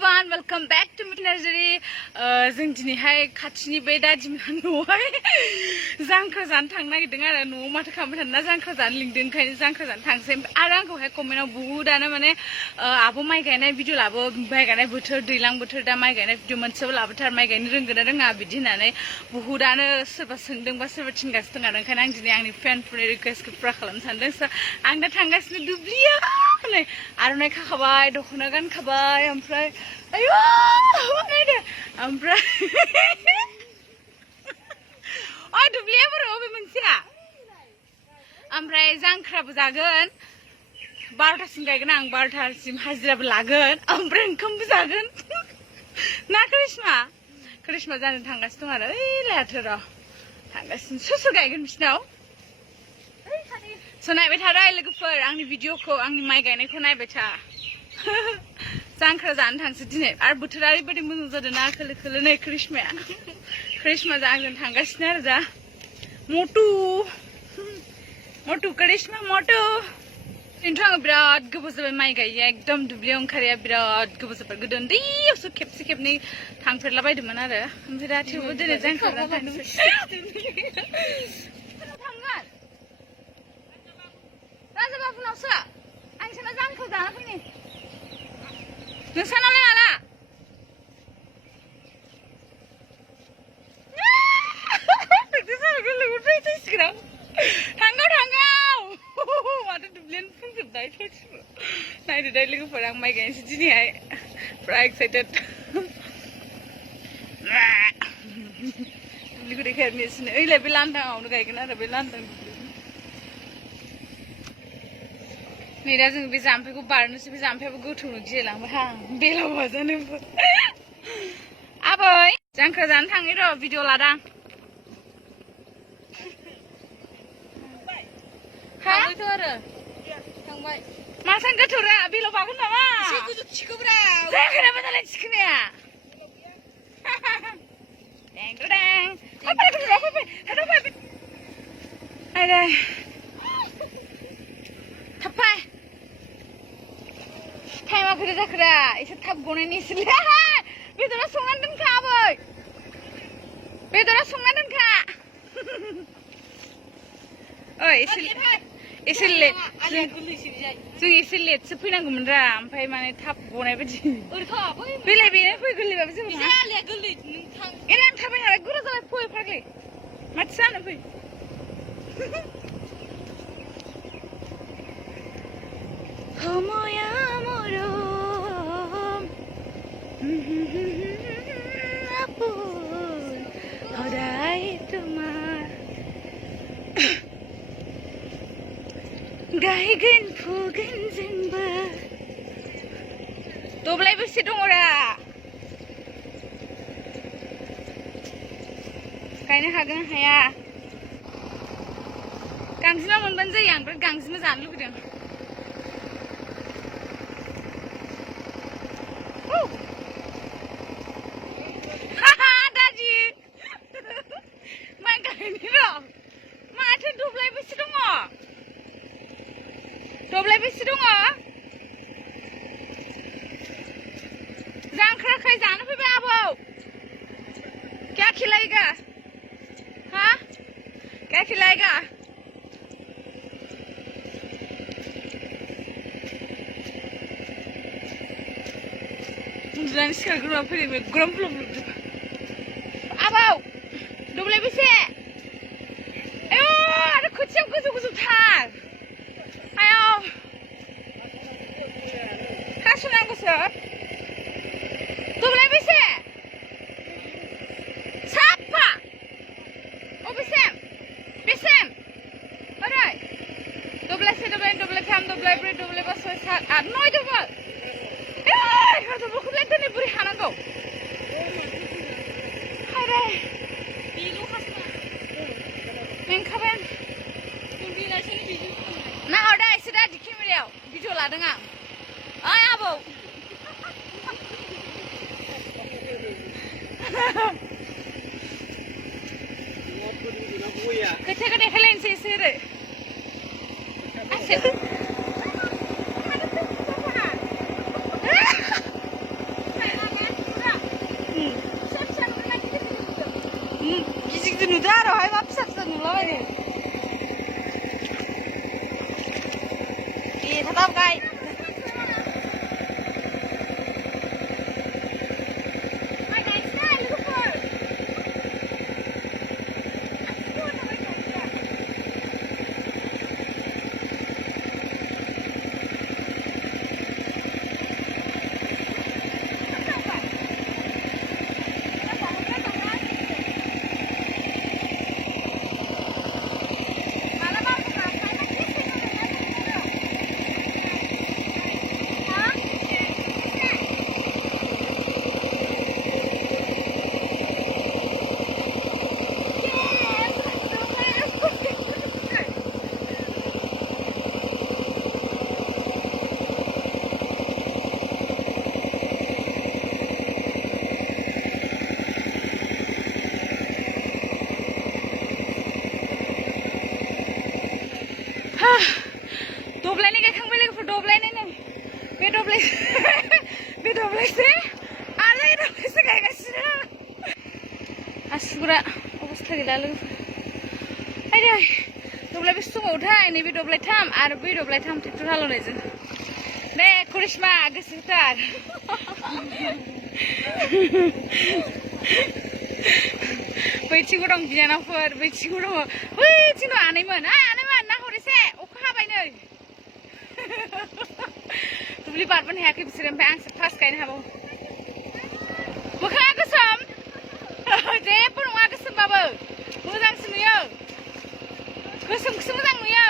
everyone, welcome back to my nursery. जों दिनैहाय खाथिनि बे दादिमोनहा न'आवहाय जांख्रा जानो थांनो नागिरदों आरो न'आव माथो खालामबाय थानो ना जांख्रा जानो लिंदों ओंखायनो जांख्रा जानो थांसै आरो आंखौहाय कमेन्टआव बुहुदानो माने आब' माइ गायनाय भिडिअ लाबो माइ गायनाय बोथोर दैलां बोथोर दा माइ गायनाय भिडिअ मोनसेबो लाबोथार माइ गायनो रोंगोन ना रोङा बिदि होननानै बुहुदानो सोरबा सोंदों बा सोरबा थिनगासिनो दं आरो ओंखायनो आं दिनै आंनि फेनफोरनि रिकुवेस्टखौ पुरा खालामनो सानदों स' आं दा थांगासिनो दुब्लियाव नै आर'नाइ खाखाबाय दख'ना गानखाबाय ओमफ्राय आयौ नायदो ओमफ्राय अ दुब्लिया बोरो अबे मोनसेया ओमफ्राय जांख्राबो जागोन 12टासिम गायगोन आं 12टासिम हाजिराबो लागोन ओमफ्राय ओंखामबो जागोन ना करिश्मा जानो थांगासिनो दं आरो ओइ लायाथो र' थांगासिनो सोर गायगोन बिसिनाव स' नायबाय थादो लोगोफोर आंनि भिडिअखौ आंनि माइ गायनायखौ नायबाय था जांख्रा जानो थांसै दिनै आरो बोथोरा ओरैबायदि मोजां जादों ना खोलो खोलो नै करिश्माजों आंजों थांगासिनो आरो दा मटु करिश्मा खिन्थु आङो बिराद गोबाव जाबाय माइ गायिया एकदम दुब्लियाव ओंखारैया बिराद गोबाव जाबाय गोदो उन्दैयावसो खेबसे खेबनै थांफेरला बायदोंमोन आरो ओमफ्राय दा थेवबो दिनै जांख्रा जानो थांसै थांगोन राजाबाबुनावसो आं साना जांख्रा जाना फैनि नोंसानावलाय माला माथो दुब्लियानो फुंजोबबाय नायदो दा लोगोफोर आं माइ गायनोसै दिनैहाय फुरा एक्साइटेड दुब्लिखौ देखायनोसै ओइलाय बे लांदाङावनो गायगोन आरो बे लांदां नै दा जों बे जाम्फैखौ बारनोसै बे जाम्फैयाबो गोथौनो गिलायलांबाय आं बेलाव बाजानोबो आबै जांख्रा जानो थाङै र' भिडिअ लादां थांबायथ' आरो थांबाय माथो गोथौरा बेलाव बागोन नामा एसे गोजौ थिखोब्रा जायाखै नामा दालाय थिखोनाया थाब फै टाइमा खैथा जाखोरा एसे थाब गनायनि एसेलै बेदरा संनानै दोनखा आबै बेदरा संना दोनखा ओइ एसे लेट जों एसे लेटसो फैनांगौमोन रा ओमफ्राय माने थाब गनाय बायदि फैलाय बेनो फै गोरलैबाबो जेबो नङा एलाय आं थाबाय नालाय गोरा जाबाय फै फाग्लि माथो जानो फै সময়া মৰম আপোন সদায় তোমাৰ गायगोन फुगोन जोंबो दब्लाय बेसे दङरा गायनो हागोन हाया गांजेमा मोनबानो जायो आं बिराद गांजेमा जानो लुगैदों दादि माइ गायनो र' माथो दब्लाय बेसे दङ दब्लाय बेसे दङ जांख्राखाय जानो फैबाय आबौ क्या खिलाएगा हाँ क्या खिलाएगा उन्दुनानै सिखारग्रोना फैदों ग्रोम ब्लुम आबौ दब्लाय बेसे आयौ आरो खोथिया गोजौथार आयौ हासुनांगौसो दब्लाय बेसे साफा अबेसिम बेसिम ओरै दब्लायसे दब्लायथाम दब्लायब्रै दब्लायबा 6 7 8 9 दबल दबलखौलाय दिनै बोरै हानांगौ हायरे मेंखाबाय नाहरदा एसे दा केमेरायाव भिडिअ लादों आं ओइ आबौ खोथियाखौ देखायलायनोसै एसे ओरै नुदों आरोहाय मा फिसा फिसा नुलाबायदों दे थाब गाय दब्लायनै गायखांबाय लोगोफोर दब्लायनै नै बे दब्लायसे आरो दब्लायसे गायगासिनो आसुगुरा अबस्था गैला लोगोफोर आयदै दब्लाय बेसे दंबावोथाय नैबे दब्लायथाम आरो बै दब्लायथाम ट्रेक्टर हालेवनायजों दे करिश्मा गोसो होथार बैथिंबो दं बिनानावफोर बैथिंबो दङ बैथिं दं आनैमोन नाहर एसे अखा हाबाय नै दुब्लि बारबोनो हायाखै बिसोरो ओमफ्राय आंसो फार्स्ट गायनो हाबावो मोखाङा गोसोम जेबो नङा गोसोमबाबो मोजांसो नुयो गोसोमखौसो मोजां नुयो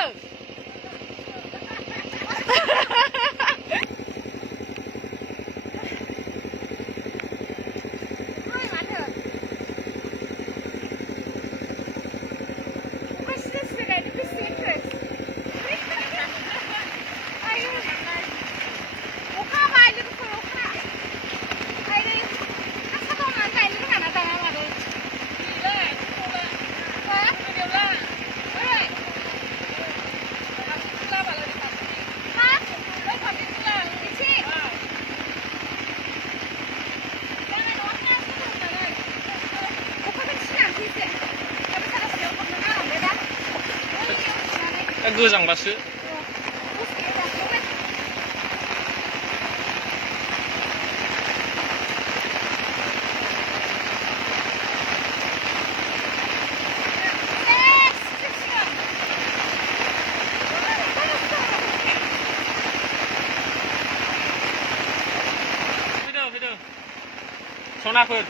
गोजांबासो फैदो सनाफोर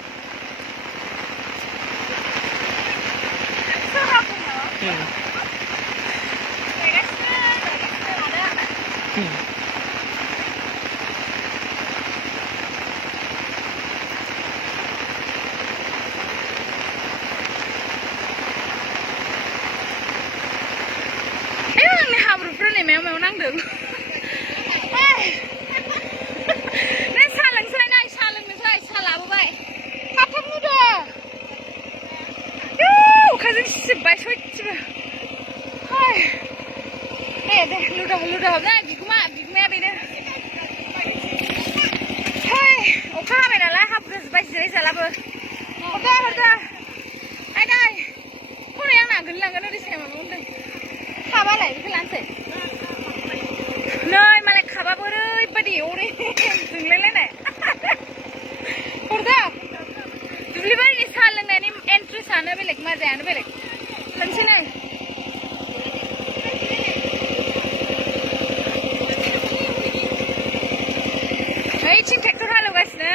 हाब्रुफोर नै मायाव नांदों नै साहा लोंसै नाय साहा लोंनोसै साहा लाबोबाय थाब नुदो अखाजों सिजोब्बाय सयथिबो दे लुदाव नै बिगुमाया बेनो अखा हाबाय नालाय हाब्रुजोब्बाय जिराय जालाबो हरदो आयदै खरै आंना गोलैलांगोन ओरै साया माबा होनदों खाबालाय बेखौ लानोसै नै मालाय खाबाबो ओरैबायदि अरे जोंलायलायनाय हरदो दुब्लिबारिनि साहा लोंनायनि एन्ट्रेस्टआनो बेलेग मजायानो बेलेग लोंसै नै ओइथिं ट्रेक्टर हालेवगासिनो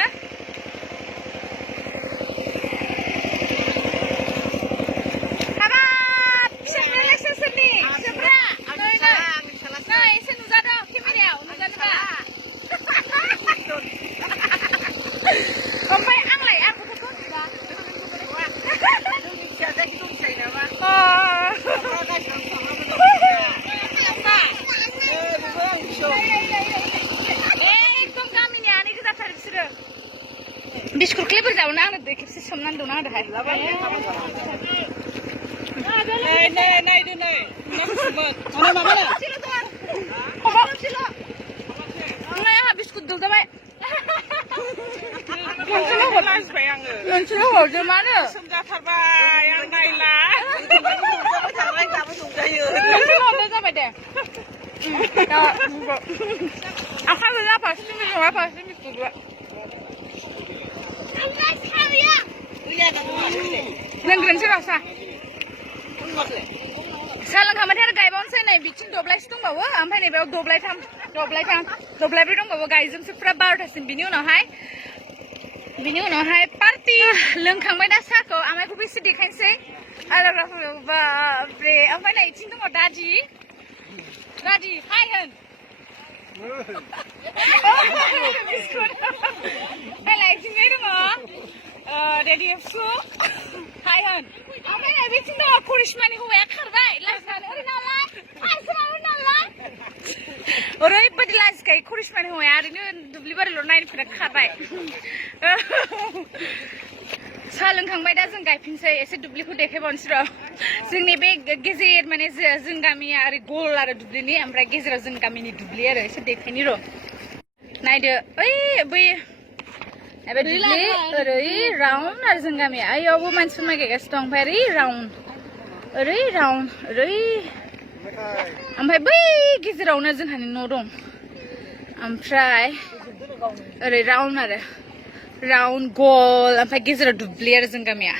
बिस्कुट क्लिपर जावना आंनो दै खेबसे सोमनानै दौना होदोहाय आंहा बिस्कुट दौजाबाय लोंसोल' हरदो मानो सोमजाथारबाय आं नायला नोंसोर लांनाय जाबाय दे आखाइ जा फारसेथिं नङा फारसेथिं मिथिगौ लोंग्रोनोसै र' सा लोंखांबाथाय आरो गायबावनोसै नै बिथिं दब्लायसे दंबावो ओमफ्राय नैबेयाव दब्लायथाम दब्लायब्रै दंबावो गायजोबसै फुरा 12थासिम बिनि उनावहाय पार्टि लोंखांबाय दा साहाखौ आमाइखौबो एसे देखायनोसै आलाग्राफोरखौ बाबरे ओमफ्राय नै इथिं दङ दादि हाय होन ओमफ्राय इथिंजाय दङ रेडि एफसु हाय होन ओमफ्राय नै बिथिं दङ करिश्मानि हौवाया खारबाय लाजिनानै ओरैबायदि लाजिखायो करिश्मानि हौवाया ओरैनो दुब्लि बारिल' नायनो फैना खारबाय साहा लोंखांबाय दा जों गायफिनसै एसे दुब्लिखौ देखायबावनोसै र' जोंनि बे गेजेर माने जों गामिया ओरै गल आरो दुब्लिनि ओमफ्राय गेजेराव जों गामिनि दुब्लि आरो एसे देखायनि र' नायदो बै दुब्लि ओरै राउन्ड आरो जों गामिया ओइयावबो मानसिफोर माइ गायगासिनो दं ओमफ्राय ओरै राउन्ड ओमफ्राय बै गेजेरावनो जोंहानि न' दं ओमफ्राय ओरै राउन्ड आरो राउन्ड गल ओमफ्राय गेजेराव दुब्लि आरो जों गामिया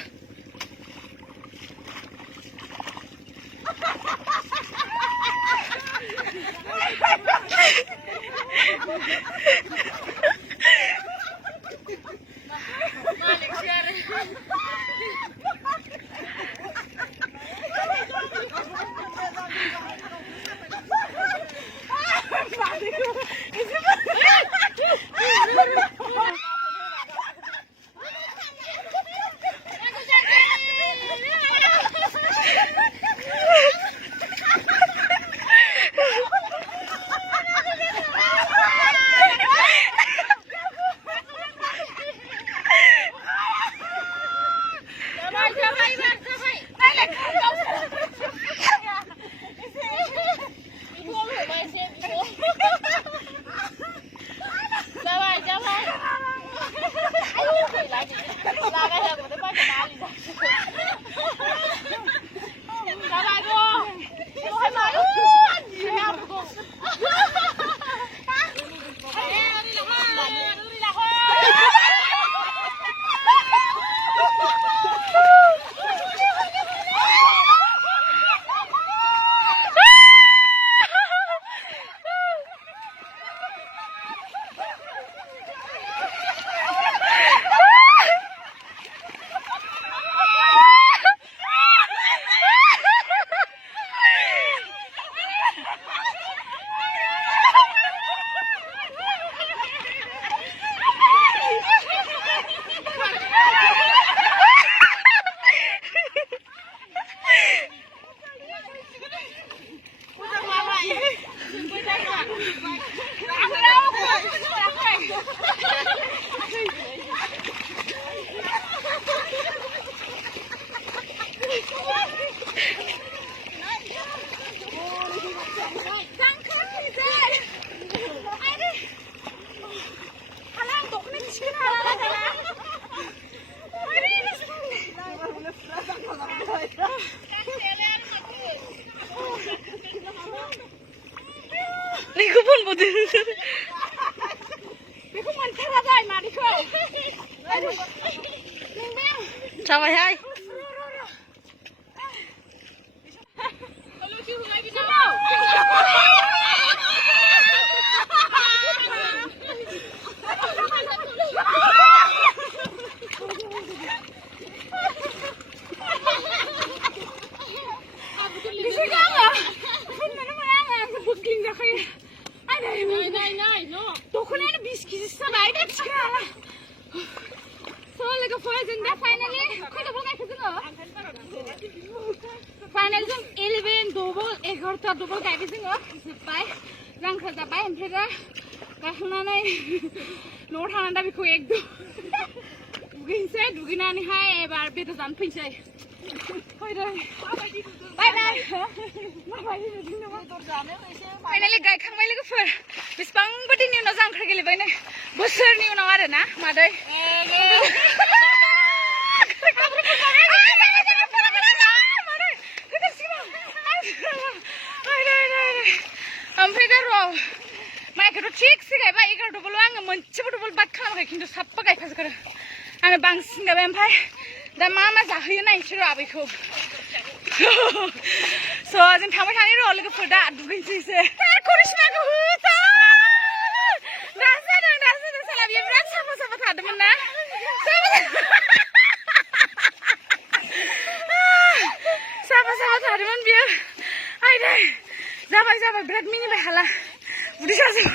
जाबायहाय दख'नायानो 20 केजि जाबाय दा थिखोनो हाला लोगोफोर जों दा फाइनालि खैथाबो गायखो जोङो फाइनाल जों 11 डबल 11टा डबल गायबाय जोङो जोब्बाय जांख्रा जाबाय ओमफ्राय दा गायखांनानै न'आव थांनानै दा बेखौ एकदम दुगैनोसै दुगैनानैहाय एबार बेदर जानो फैनोसै फाइनालि गायखांबाय लोगोफोर बेसेबांबा दिननि उनाव जांख्रा गेलेबाय नै बोसोरनि उनाव आरो ना मादै ओमफ्राय दा र' माइखौथ' थिगसे गायबाय 11 दबल आङो मोनसेबो दबल बाद खालामाखै खिन्थु साफ्फा गायफाजोबखादों आङो बांसिन गायबाय ओमफ्राय दा मा जाहोयो नायनोसै र' आबैखौ स' जों थांबाय थानाय र' लोगोफोर दा दुगैनोसै एसे करिश्माखौ होजा दासो जादों साला बियो बिराद साफा थादोंमोन ना साफा थादोंमोन बियो आइदै जाबाय बिराद मिनिबाय हाला उदै साजोबबाय